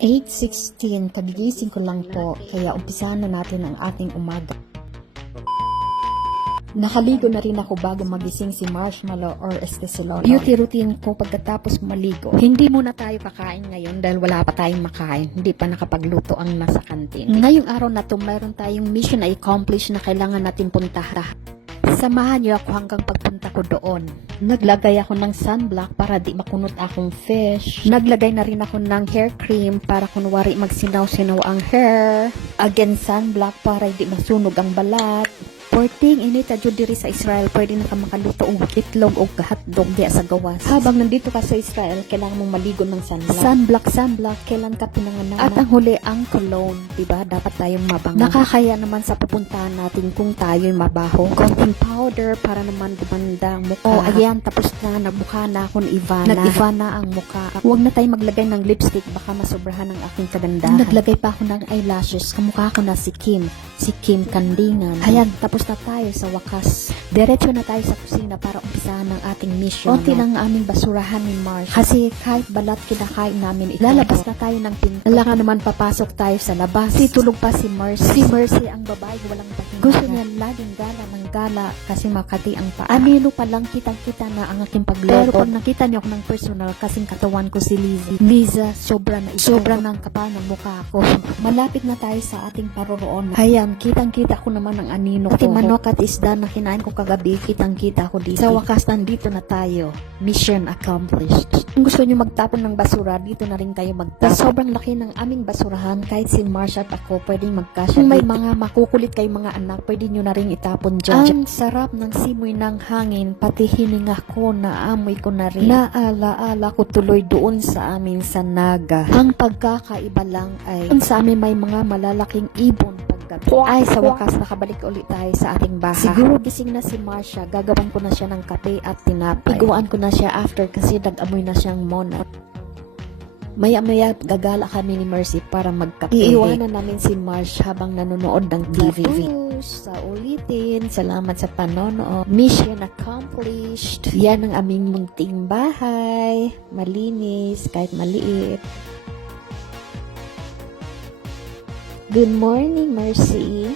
8.16, kagigising ko lang po, kaya umpisahan na natin ang ating umaga. Nakaligo na rin ako bago magising si Marshmallow or Estesilon. Beauty routine ko pagkatapos maligo. Hindi muna tayo kakain ngayon dahil wala pa tayong makain. Hindi pa nakapagluto ang nasa kantin. Ngayong araw na to, mayroon tayong mission na accomplish na kailangan natin puntahan. Samahan niyo ako hanggang pagpunta ko doon. Naglagay ako ng sunblock para di makunot akong fish. Naglagay na rin ako ng hair cream para kunwari magsinaw-sinaw ang hair. Again, sunblock para di masunog ang balat. Porting inita jud diri sa Israel, pwede na ka makaluto og itlog o hotdog diya sa gawas. Habang nandito ka sa Israel, kailangan mong maligo ng sunblock. Sunblock, sunblock, kailan ka pinanganak. At ang huli, ang cologne, 'di ba? Dapat tayong mabango. Nakakaya naman sa pupuntahan natin kung tayo'y mabaho. Konting powder para naman gumanda ang mukha. Oh, ayan, tapos na, nagmukha na ako ni Ivana. Nag-Ivana ang mukha. Huwag na tayo maglagay ng lipstick, baka masobrahan ang aking kagandahan. Naglagay pa ako ng eyelashes, kamukha ko na si Kim. Si Kim Kandingan. Ayan, tapos na tayo sa wakas. Diretso na tayo sa kusina para umpisahan ang ating mission. Konti lang ang aming basurahan ni Marsh. Kasi kahit balat kinakain namin ito. Lalabas na tayo ng pinto. Kailangan naman papasok tayo sa labas. Si tulog pa si Mercy. Si Mercy ang babae walang pahinga. Gusto niya laging gala ng gala kasi makati ang paa. Anilo pa lang kitang-kita na ang aking pagluto. Pero pag nakita niyo ako ng personal kasing katawan ko si Lizzie. Liza, sobra na ito. Sobra ng kapal ng mukha ko. Malapit na tayo sa ating paroroon. Ayan, kitang-kita ko naman ang anino ko. Manok at isda na kinain ko kagabi, kitang-kita ko dito. Sa wakas, nandito na tayo. Mission accomplished. Kung gusto niyo magtapon ng basura, dito na rin kayo magtapon. Sobrang laki ng aming basurahan, kahit si Marsha at ako, pwedeng magkasya. Kung may mga makukulit kay mga anak, pwede nyo na rin itapon dyan. Ang sarap ng simoy ng hangin, pati hininga ko, naamoy ko na rin. Naalaala ko tuloy doon sa amin sa Naga. Ang pagkakaiba lang ay, sa amin may mga malalaking ibon paggabi. Ay, sa wakas, nakabalik ulit tayo sa ating bahay. Siguro gising na si Marsha, gagawan ko na siya ng kape at tinapay. Iguan ko na siya after kasi nag-amoy na siyang monat. Maya-maya gagala kami ni Mercy para magkape. Iiwanan namin si Marsh habang nanonood ng TV. Tapos, sa ulitin, salamat sa panonood. Mission accomplished. Yan ang aming munting bahay. Malinis, kahit maliit. Good morning, Mercy.